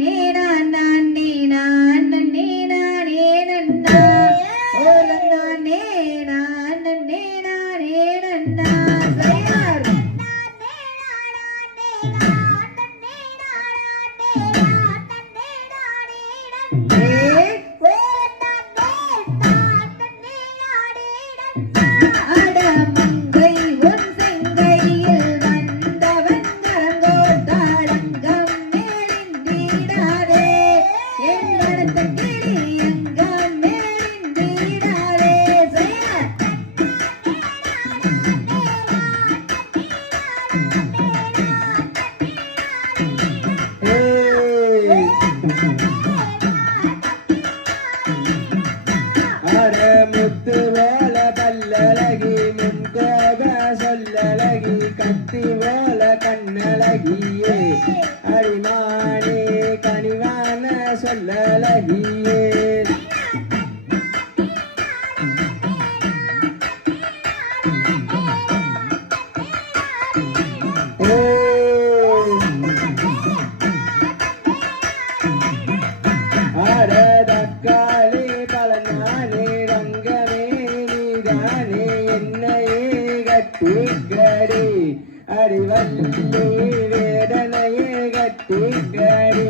நன்னே முன்கோப சொல்லழகி கத்தி போல கண்ணழகியே. அடிமானே கனிவான சொல்லழகியே. நானே என்னையே கட்டிக்கடி அடிவல்லி வேதனையே கட்டிக்கடி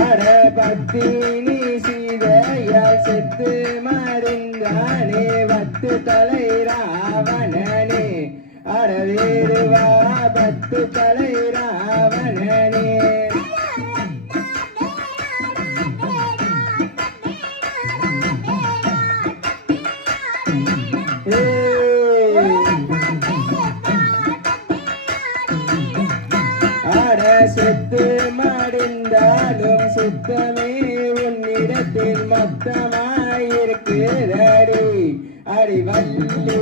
அட பத்தினி சீதையால் செத்து மறிந்தானே வத்து தலை ராவண அடவேருவா பத்து தலை ராவணனே. அட செத்து மடிந்தாலும் சுத்தமே உன்னிடத்தில் மொத்தமாயிருக்கிற அடி வள்ளி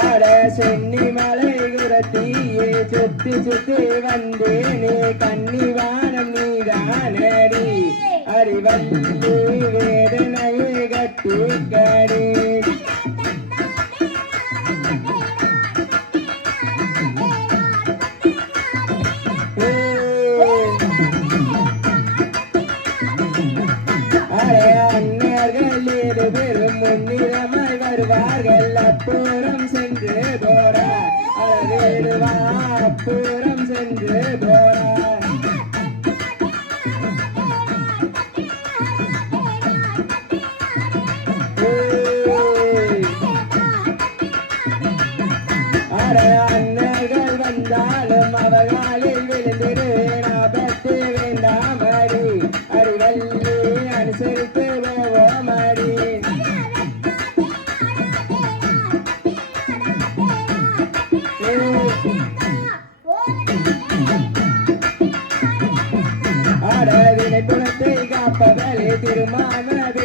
அட சென்னி மலை சுத்தி சுத்தி வந்தேனே கன்னிவானம் நீதானடி அறிவல்லி வேதனை கட்டி கடி அந்நர்கள் இரு பெரும் முன்னிறமாய் வருவார்கள் அப்புறம் சென்று போறார் அழகேடுவா அப்புறம் சென்று போறார்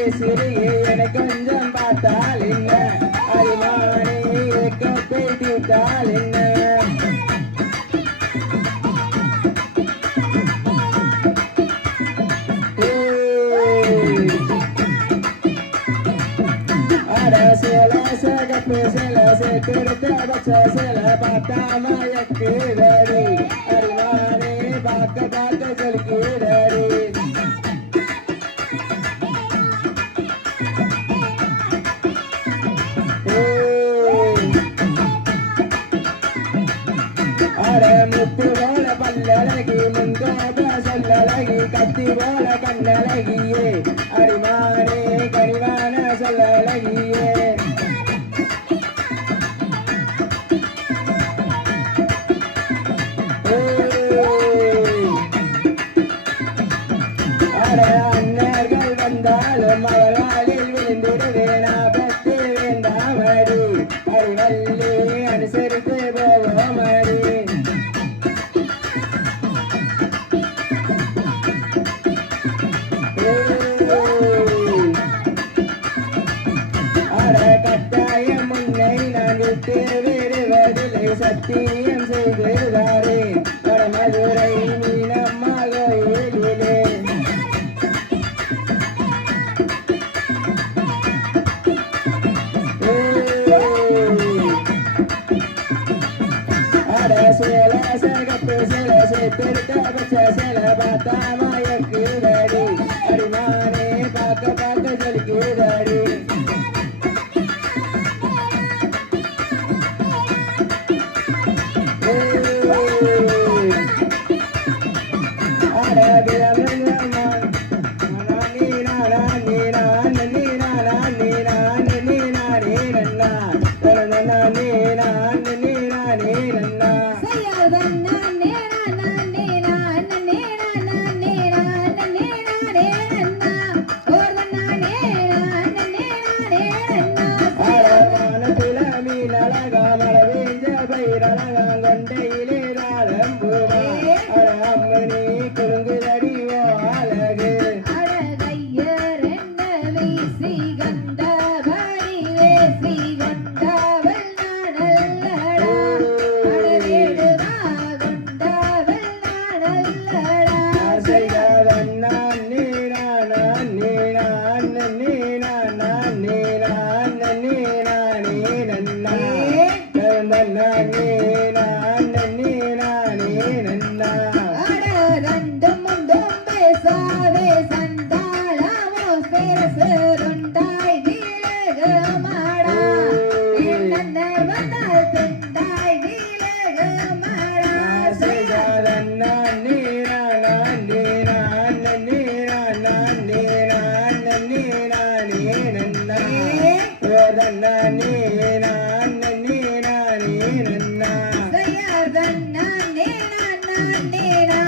திருமான பேசுறியே கொஞ்சம் பார்த்தால் என்ன? அறிவானே ஏக்கத்தை தீர்த்தால் என்ன? ஏய். சில சில சில பார்த்தா மயக்குதடி அரிமானே கனிவான சொல்லழகியே. அண்ணர்கள் வந்தாலும் அவர்கள் சத்தியம் செய்திருந்தாரே வடமதுரை மீனம்மா கோயிலே அட சில சகப்பு சில சித்திருக்க பச்ச சில பத்தாமாய yeah. bandera.